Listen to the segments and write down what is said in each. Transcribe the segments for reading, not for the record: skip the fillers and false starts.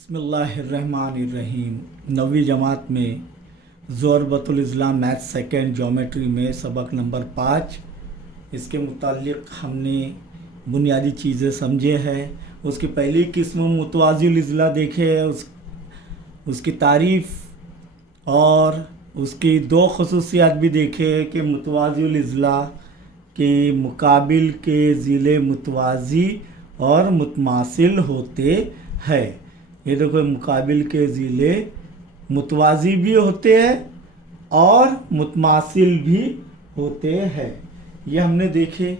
बिस्मिल्लाहिर्रहमानिर्रहीम। 9वीं जमात में ज़ोरबतुल इस्लाम math second geometry में सबक नंबर 5, इसके मुताल्लिक़ हमने बुनियादी चीज़ें समझे हैं। उसकी पहली किस्म मुतवाज़िल इज़ला देखे है, उसकी तारीफ़ और उसकी दो खसूसियात भी देखे हैं कि मुतवाज़िल इज़ला के मुकाबिल के ज़िले मुतवाज़ी और मुतमासिल होते हैं। ये देखो, मुकाबिल के ज़िले मुतवाज़ी भी होते हैं और मुतमासिल भी होते हैं। ये हमने देखे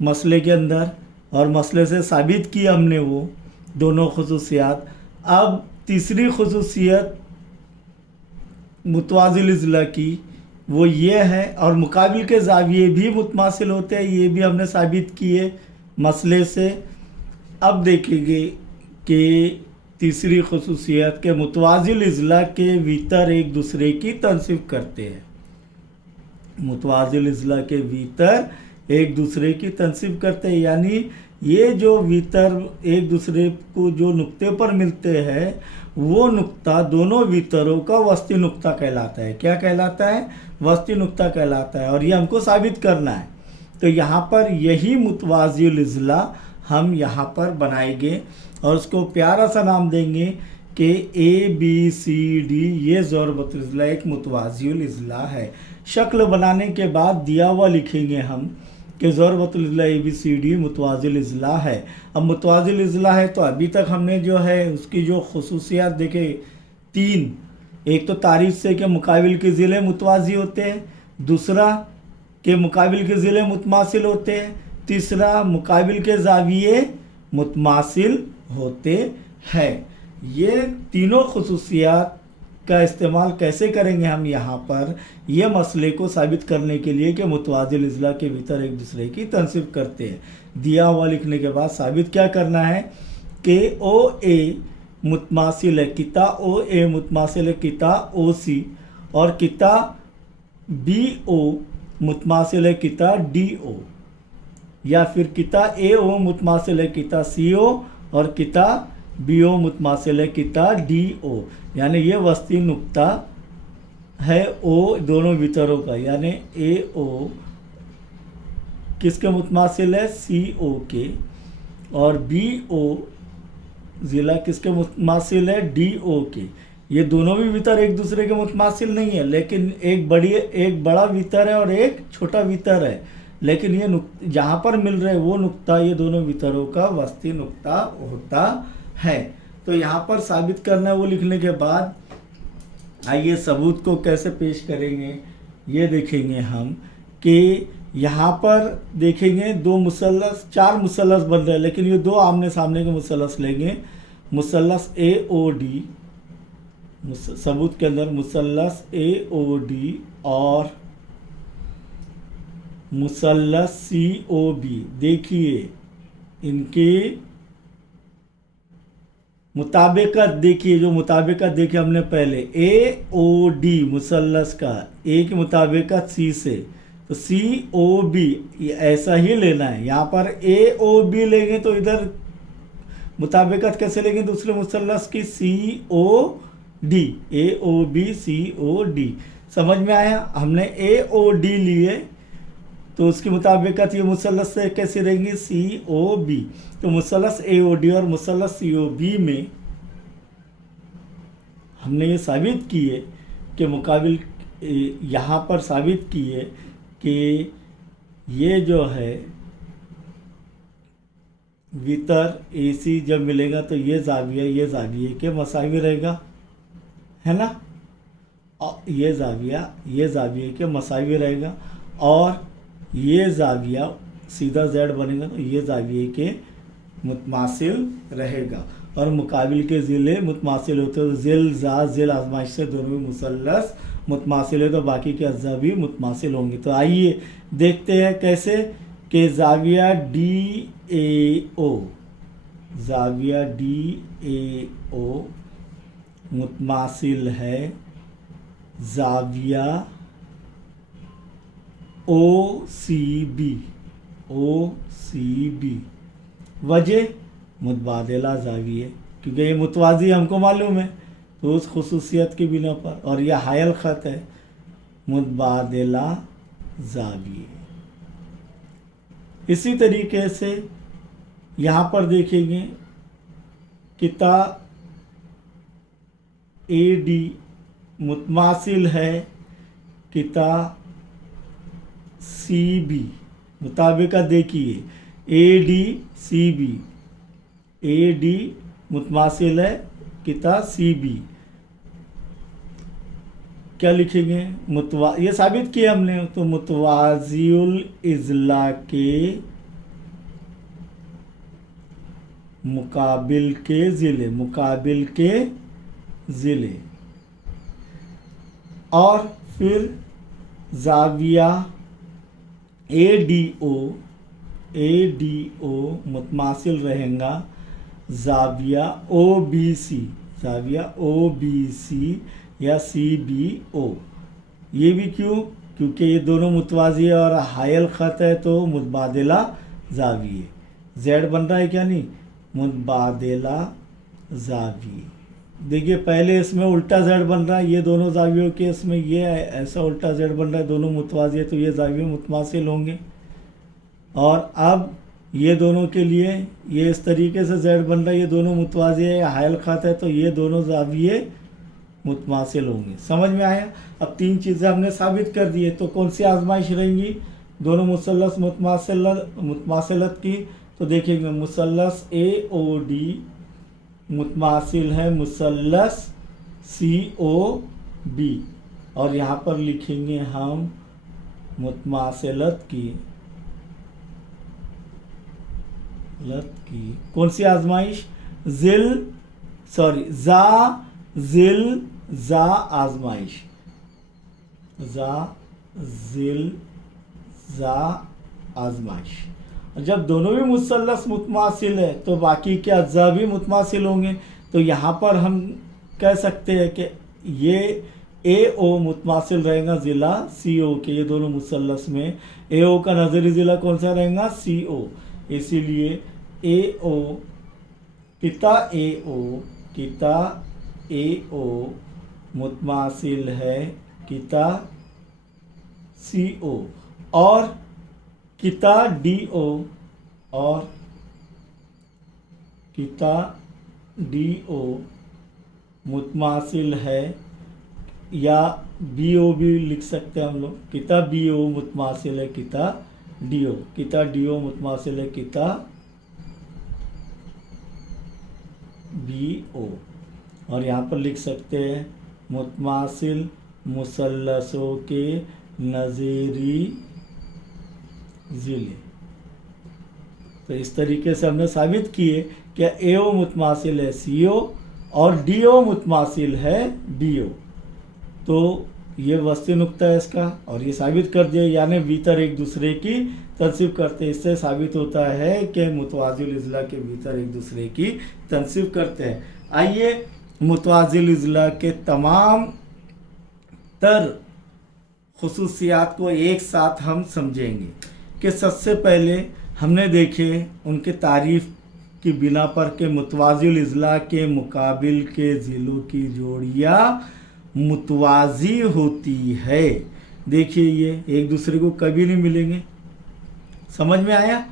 मसले के अंदर और मसले से साबित की हमने वो दोनों खसूसियात। अब तीसरी खसूसियत मुतवाज़िल इज़ला की वो ये है, और मुकाबिल के ज़ाविये भी मुतमासिल होते हैं, ये भी हमने साबित किए मसले से। अब देखेंगे कि तीसरी खसूसियत के मुतवाज़िल इज़ला के वितर एक दूसरे की तनसीब करते हैं। मुतवाज़िल इज़ला के वितर एक दूसरे की तनसीब करते हैं, यानी ये जो वितर एक दूसरे को जो नुक्ते पर मिलते हैं वो नुक्ता दोनों वितरों का वस्ती नुक्ता कहलाता है। क्या कहलाता है? वस्ती नुक्ता कहलाता है, और ये हमको साबित करना है। तो यहाँ पर यही मुतवाज़िल इज़ला हम यहाँ पर बनाएंगे और उसको प्यारा सा नाम देंगे कि ABCD ये ज़ोरबतुल इज़ला एक मुतवाज़िल इज़ला है। शक्ल बनाने के बाद दिया हुआ लिखेंगे हम कि ज़ोरबतुल इज़ला ABCD मुतवाज़िल इज़ला है। अब मुतवाज़िल इज़ला है तो अभी तक हमने जो है उसकी जो खसूसियात देखे तीन, एक तो तारीफ़ से कि मुकाबिल के ज़िले मुतवाज़ी होते हैं, दूसरा कि मुकाबिल के ज़िले मुतमासिल होते हैं, तीसरा मुकाबिल के ज़ाविये मुतमासिल होते हैं। ये तीनों खसूसियात का इस्तेमाल कैसे करेंगे हम यहाँ पर, ये मसले को साबित करने के लिए कि मुतवाज़िल इज़ला के भीतर एक दूसरे की तनसीब करते हैं। दिया हुआ लिखने के बाद साबित क्या करना है कि OA मुतमासिल है किता OA मुतमासिल है किता OC, और किता BO मुतमासिल है किता DO, या फिर किता AO मुतमासिल है किता CO और किता BO मुतमासिल है किता DO। यानी ये वस्ती नुक्ता है O दोनों वितरों का, यानी AO किसके मुतमासिल है? CO के, और BO ज़िला किसके मुतमासिल है? DO के। ये दोनों भी वितर एक दूसरे के मुतमासिल नहीं है, लेकिन एक बड़ा वितर है और एक छोटा वितर है, लेकिन ये जहाँ पर मिल रहे वो नुक्ता ये दोनों वितरों का वस्ती नुक्ता होता है। तो यहाँ पर साबित करना है वो लिखने के बाद आइए सबूत को कैसे पेश करेंगे ये देखेंगे हम कि यहाँ पर देखेंगे चार मुसल्लस बन रहे हैं, लेकिन ये दो आमने सामने के मुसल्लस लेंगे। मुसल्लस AOD, सबूत के अंदर मुसल्लस AOD और मुसल्लस COB। देखिए इनके मुताबिकत, देखिए जो मुताबिकत देखिए हमने पहले AOD मुसल्लस का A की मुताबिकत C से, तो COB ये ऐसा ही लेना है। यहाँ पर AOB लेंगे तो इधर मुताबिकत कैसे लेंगे दूसरे मुसल्लस की? COD, AOB COD। समझ में आया? हमने AOD लिए तो उसकी मुताबिकत ये मुसल्लस से कैसे रहेंगी? COB। तो मुसल्लस AOD और मुसल्लस COB में हमने ये साबित किए कि मुकाबिल, यहाँ पर साबित किए कि ये जो है वितर AC जब मिलेगा तो ये ज़ाविये के मसावी रहेगा, है ना? और ये ज़ाविये के मसावी रहेगा, और ये ज़ाविया सीधा Z बनेगा तो ये ज़ाविये के मुतमासिल रहेगा। और मुकाबिल के ज़िले मुतमासिल होते हैं, तो ज़िल आजमाइश से दोनों भी मुसल्लस मुतमासिल है, तो बाकी के अज्जा भी मुतमासिल होंगे। तो आइए देखते हैं कैसे कि ज़ाविया DAO मुतमासिल है ज़ाविया OCB। वजह मुतबादला ज़ाविये, क्योंकि ये मुतवाज़ी हमको मालूम है, तो उस खुसूसियत की बिना पर। और यह हायल ख़त है मुतबादिला ज़ाविये। इसी तरीके से यहाँ पर देखेंगे किता ए डी मुतमासिल है किता सी बी। मुताबिक देखिए A D C B, A D मुतमासिल है किता सी बी। क्या लिखेंगे? ये साबित किया हमने, तो मुतवाज़िउल इज़ला के मुकाबिल के ज़िले, मुकाबिल के ज़िले। और फिर ज़ाविया ए डी ओ मुतमासिल रहेगा ज़ाविया O B C, ज़ाविया O B C या सी बी ओ। ये भी क्यों? क्योंकि ये दोनों मुतवाज़ी और हायल ख़त है, तो मुतबादिला ज़ाविये। जेड बन रहा है क्या? नहीं, मुतबादिला ज़ाविये। देखिए पहले इसमें उल्टा जेड बन रहा है, ये दोनों ज़ावियों के इसमें ये ऐसा उल्टा जेड बन रहा है, दोनों मुतवाज़ी है, तो ये ज़ाविये मुतमासिल होंगे। और अब ये दोनों के लिए ये इस तरीके से जेड बन रहा है, ये दोनों मुतवाज़ी है या हायल ख़त है, तो ये दोनों ज़ाविये मुतमासिल होंगे। समझ में आया? अब 3 चीज़ें हमने साबित कर दी है, तो कौन सी आजमाइश रहेंगी दोनों मुसल्लस मुतमासिलत की? तो देखेंगे मुसल्लस ए ओ डी मुतमासिल है मुसल्लस सी ओ बी। और यहाँ पर लिखेंगे हम मुतमासिलत की कौन सी आजमाइश? जा आजमाइश, जा आजमाइश। और जब दोनों भी मुसल्लस मुतमासिल है तो बाकी के अज्जा भी मुतमासिल होंगे। तो यहाँ पर हम कह सकते हैं कि ये ए ओ मुतमासिल रहेगा ज़िला सी ओ के। ये दोनों मुसल्लस में ए ओ का नज़री ज़िला कौन सा रहेगा? सी ओ। इसीलिए ए ओ किता ए ओ मुतमासिल है किता सी ओ। और किता डी ओ मुतमासिल है, या बी ओ भी लिख सकते हैं हम लोग। किता बी ओ मुतमासिल है किता डी ओ, किता डी ओ मुतमासिल है किता बी ओ। और यहाँ पर लिख सकते हैं मुतमासिल मुसल्लसों के नज़ीरी ज़िले। तो इस तरीके से हमने साबित किए कि ए ओ मुतमासिल है सी ओ और डी ओ मुतमासिल है डी ओ। तो ये वस्ती नुक्ता है इसका, और ये साबित कर दिया, यानी भीतर एक दूसरे की तनसीब करते हैं। इससे साबित होता है कि मुतवाज़िल इज़ला के भीतर एक दूसरे की तनसीब करते हैं। आइए मुतवाज़िल इज़ला के तमाम तर खुसूसियात को एक साथ हम समझेंगे। कि सबसे पहले हमने देखे उनके तारीफ़ की बिना पर के मुतवाज़िल इज़ला के मुकाबिल के ज़िलों की जोड़ियाँ मुतवाज़ी होती है। देखिए ये एक दूसरे को कभी नहीं मिलेंगे। समझ में आया?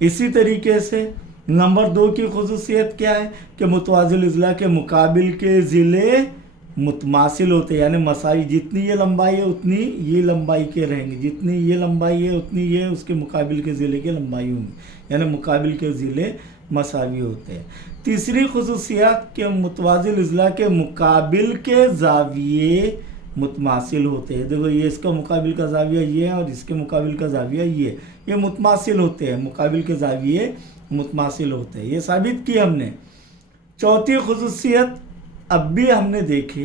इसी तरीके से नंबर 2 की खुसूसियत क्या है कि मुतवाज़िल इज़ला के मुकाबिल के ज़िले मुतमासिल होते हैं, यानी मसाई जितनी ये लंबाई है उतनी ये लंबाई के रहेंगे, जितनी ये लंबाई है उतनी ये उसके मुकाबिल के ज़िले की लंबाई होंगी, यानी मुकाबिल के ज़िले मसावी होते हैं। तीसरी खुसूसियत के मुतवाज़िल इज़ला के मुकाबिल के ज़ाविये मुतमासिल होते हैं। देखो ये इसका मुकाबिल का ज़ाविया ये है और इसके मुकाबिल का ज़ाविया ये मुतमासिल होते हैं, मुकाबिल के ज़ाविये मुतमासिल होते हैं। ये साबित की हमने। चौथी खुसूसियत अब भी हमने देखे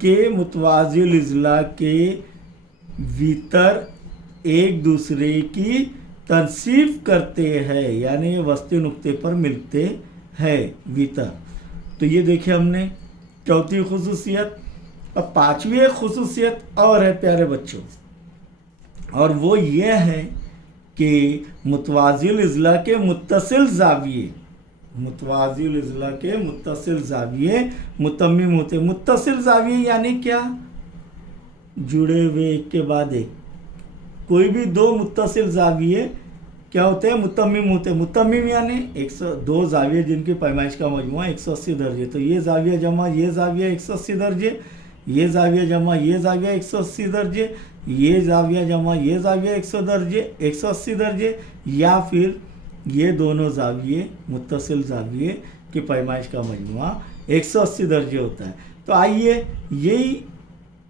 कि मुतवाज़िल इज़ला के भीतर एक दूसरे की तनसीब करते हैं, यानी वस्ती नुक्ते पर मिलते हैं भीतर। तो ये देखे हमने चौथी खुसूसियत। अब 5वीं खुसूसियत और है प्यारे बच्चों, और वो ये है कि मुतवाज़िल इज़ला के मुत्तसिल ज़ाविये मुतवाज़िल इज़ला के मुत्तसिल ज़ाविये मुतम्मिम होते हैं। मुत्तसिल ज़ाविये यानी क्या? जुड़े हुए एक के बाद एक। कोई भी दो मुत्तसिल ज़ाविये क्या होते हैं? मुतम्मिम होते हैं। मुतम्मिम यानी 102 ज़ाविये जिनकी पैमाइश का मजमुआ 180 दर्जे। तो ये ज़ाविया जमा ये ज़ाविया 180 दर्जे, ये ज़ाविया जमा ये ज़ाविया 180 दर्जे, ये ज़ाविया जमा ये ज़ाविया 180 दर्जे, या फिर ये दोनों ज़ाविये मुत्तसिल ज़ाविये की पैमाइश का मजमुआ 180 दर्जे होता है। तो आइए यही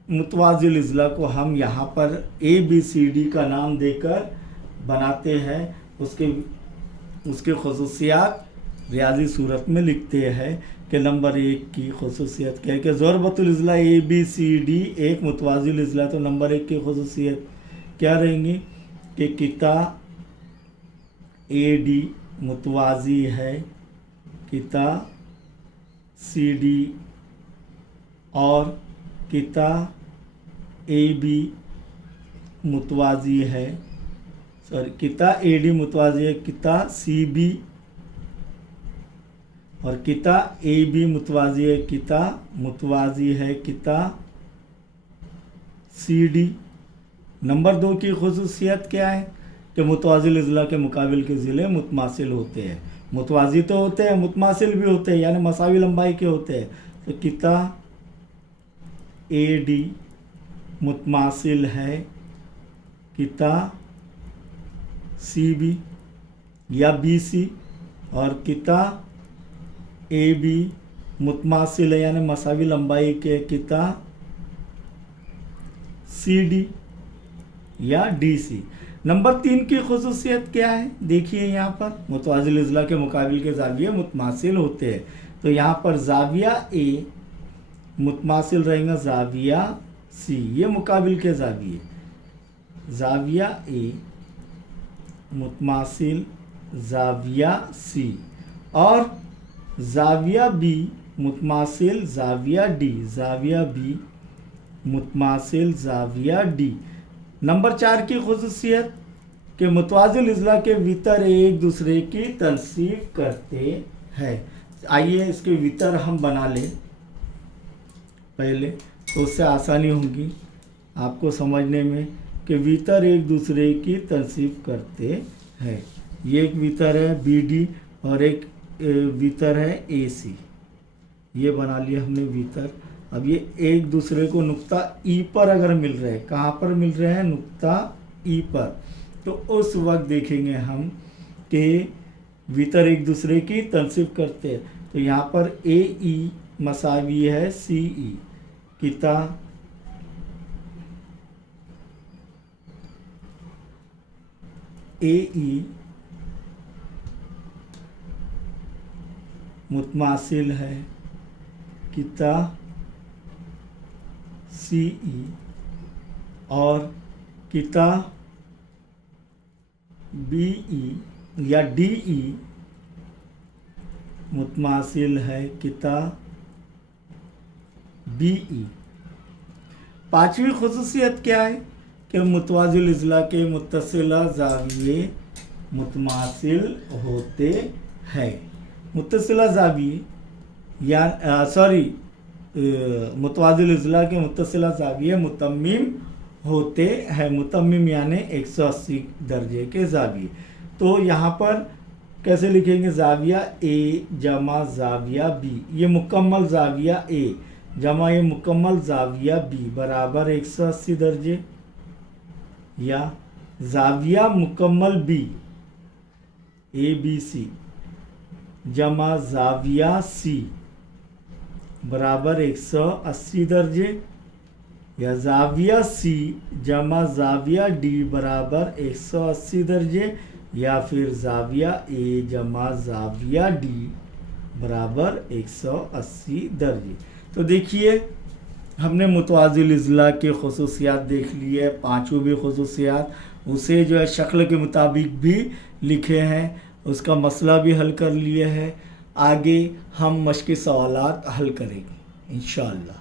मुतवाज़िल इज़ला को हम यहाँ पर ABCD का नाम देकर बनाते हैं। उसके खुसूसियात रियाजी सूरत में लिखते हैं कि नंबर 1 की खुसूसियत क्या है कि ज़रबतुल इज़ला ABCD एक मुतवाज़िल इज़ला। तो नंबर 1 की खुसूसियत क्या रहेंगी कि किता AD मुतवाज़ी है किता CD और किता AB मुतवाज़ी है, सॉरी किता AD मुतवाज़ी है किता CB, और किता AB मुतवाज़ी है किता CD। नंबर 2 की खुसूसियत क्या है कि मुतवाज़िल इज़ला के मुकाबिल के ज़िले मुतमासिल होते हैं। मुतवाज़ी तो होते हैं, मुतमासिल भी होते हैं, यानी मसावी लंबाई के होते हैं। तो किता AD मुतमासिल है किता CB या BC, और किता AB मुतमासिल है यानी मसावी लंबाई के किता CD या DC। नंबर 3 की खुसूसियत क्या है? देखिए यहाँ पर मुतवाज़िल इज़ला के मुकाबिल के ज़ाविये मुतमासिल होते हैं। तो यहाँ पर ज़ाविया A मुतमासिल रहेगा ज़ाविया C, ये मुकाबिल के ज़ाविये। ज़ाविया A मुतमासिल ज़ाविया C, और ज़ाविया B मुतमासिल ज़ाविया D, ज़ाविया B मुतमासिल ज़ाविया D। Number 4 की खुसूसियत कि मुतवाज़िल इज़ला के वितर एक दूसरे की तनसीब करते हैं। आइए इसके वितर हम बना लें पहले, तो उससे आसानी होगी आपको समझने में कि वितर एक दूसरे की तनसीब करते हैं। ये एक वितर है BD और एक वितर है AC। ये बना लिया हमने वितर। अब ये एक दूसरे को नुक्ता E पर अगर मिल रहे हैं, कहाँ पर मिल रहे हैं? नुक्ता E पर। तो उस वक्त देखेंगे हम कि वितर एक दूसरे की तनसीब करते हैं। तो यहाँ पर AE मसावी है CE, किता AE मुतमासिल है किता CE, और किता BE या DE मुतमासिल है किता BE। 5वीं खुसूसियत क्या है कि मुतवाज़िल इज़ला के मुत्तसिला ज़ाविये मुतमासिल होते हैं। मुत्तसिला ज़ाविये या मुतवाज़िल इज़ला के मुत्तसिला ज़ाविये मुतम्मिम होते हैं। मुतम्मिम यानी 180 दर्जे के ज़ाविये। तो यहाँ पर कैसे लिखेंगे? ज़ाविया A जमा ज़ाविया B, ये मुकम्मल ज़ाविया A जमा ये मुकम्मल ज़ाविया B बराबर 180 दर्जे, या ज़ाविया मुकम्मल B ABC जमा ज़ाविया C बराबर 180 दर्जे, या ज़ाविया C जमा ज़ाविया D बराबर 180 दर्जे, या फिर ज़ाविया A जमा ज़ाविया D बराबर 180 दर्जे। तो देखिए हमने मुतवाज़िल इज़ला के खुसूसियात देख लिए। 5वीं भी खुसूसियात उसे जो है शक्ल के मुताबिक भी लिखे हैं, उसका मसला भी हल कर लिए है। आगे हम मश्क़ी सवालात हल करेंगे इंशाअल्लाह।